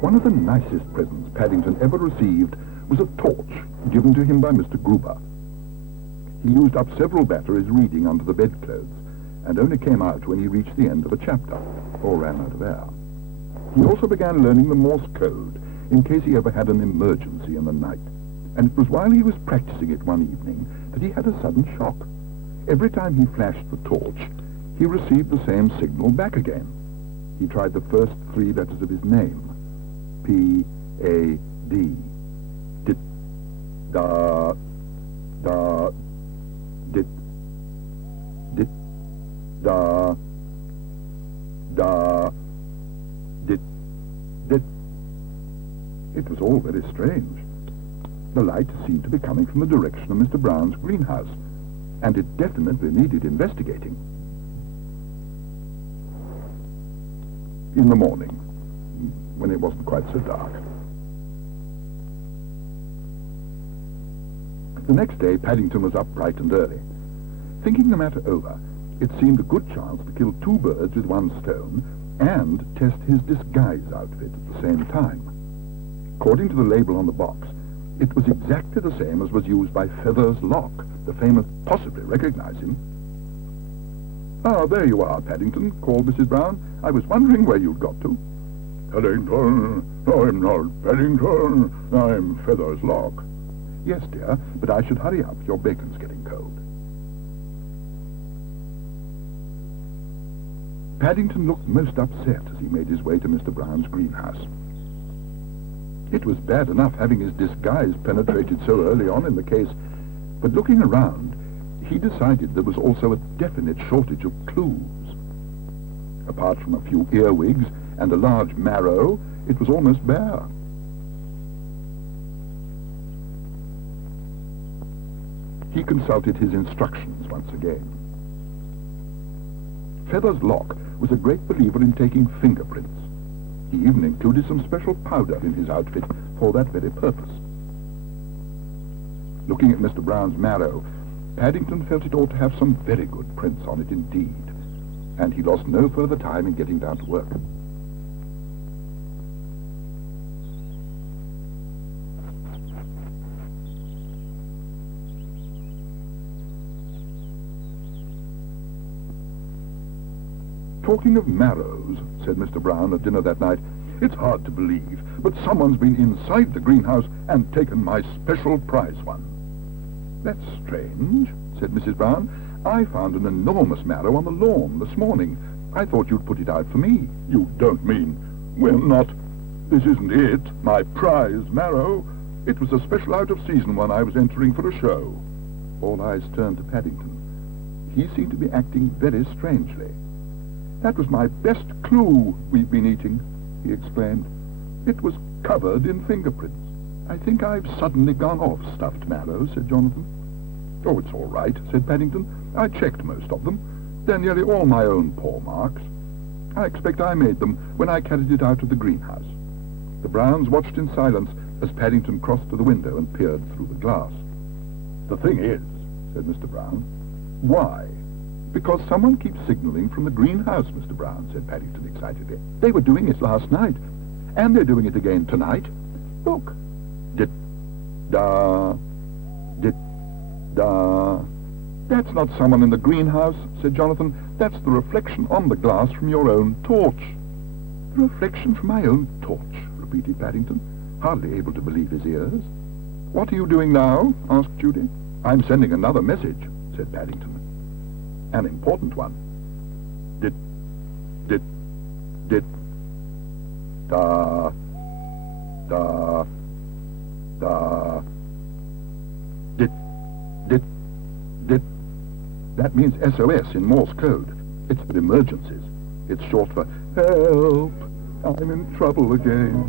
One of the nicest presents Paddington ever received was a torch given to him by Mr. Gruber. He used up several batteries reading under the bedclothes, and only came out when he reached the end of a chapter, or ran out of air. He also began learning the Morse code, in case he ever had an emergency in the night. And it was while he was practicing it one evening that he had a sudden shock. Every time he flashed the torch, he received the same signal back again. He tried the first three letters of his name. P-A-D. Dit, da, da, dit, dit, da, da, dit, dit. It was all very strange. The light seemed to be coming from the direction of Mr. Brown's greenhouse, and it definitely needed investigating. In the morning, when it wasn't quite so dark. The next day, Paddington was up bright and early. Thinking the matter over, it seemed a good chance to kill two birds with one stone and test his disguise outfit at the same time. According to the label on the box, it was exactly the same as was used by Feather's Lock, the famous, possibly recognize him. "Ah, there you are, Paddington," called Mrs. Brown. "I was wondering where you'd got to." "Paddington? I'm not Paddington. I'm Feather's Lock." "Yes, dear, but I should hurry up. Your bacon's getting cold." Paddington looked most upset as he made his way to Mr. Brown's greenhouse. It was bad enough having his disguise penetrated so early on in the case, but looking around, he decided there was also a definite shortage of clues. Apart from a few earwigs and a large marrow, it was almost bare. He consulted his instructions once again. Feather's Lock was a great believer in taking fingerprints. He even included some special powder in his outfit for that very purpose. Looking at Mr. Brown's marrow, Paddington felt it ought to have some very good prints on it indeed, and he lost no further time in getting down to work. "Talking of marrows," said Mr. Brown at dinner that night, "it's hard to believe, but someone's been inside the greenhouse and taken my special prize one." "That's strange," said Mrs. Brown. "I found an enormous marrow on the lawn this morning. I thought you'd put it out for me." "You don't mean... Well, not... This isn't it, my prize marrow. It was a special out-of-season one I was entering for a show." All eyes turned to Paddington. He seemed to be acting very strangely. "That was my best clue we've been eating," he explained. "It was covered in fingerprints." "I think I've suddenly gone off stuffed marrow," said Jonathan. "Oh, it's all right," said Paddington. "I checked most of them. They're nearly all my own paw marks. I expect I made them when I carried it out of the greenhouse." The Browns watched in silence as Paddington crossed to the window and peered through the glass. "The thing is," said Mr. Brown. "Why?" "Because someone keeps signaling from the greenhouse, Mr. Brown," said Paddington excitedly. "They were doing it last night, and they're doing it again tonight. Look. Dit, da, dit, da." "That's not someone in the greenhouse," said Jonathan. "That's the reflection on the glass from your own torch." "The reflection from my own torch," repeated Paddington, hardly able to believe his ears. "What are you doing now?" asked Judy. "I'm sending another message," said Paddington. "An important one." Dit, dit, dit, da, da, da, dit, dit, dit. That means SOS in Morse code. It's for emergencies. It's short for help, I'm in trouble again.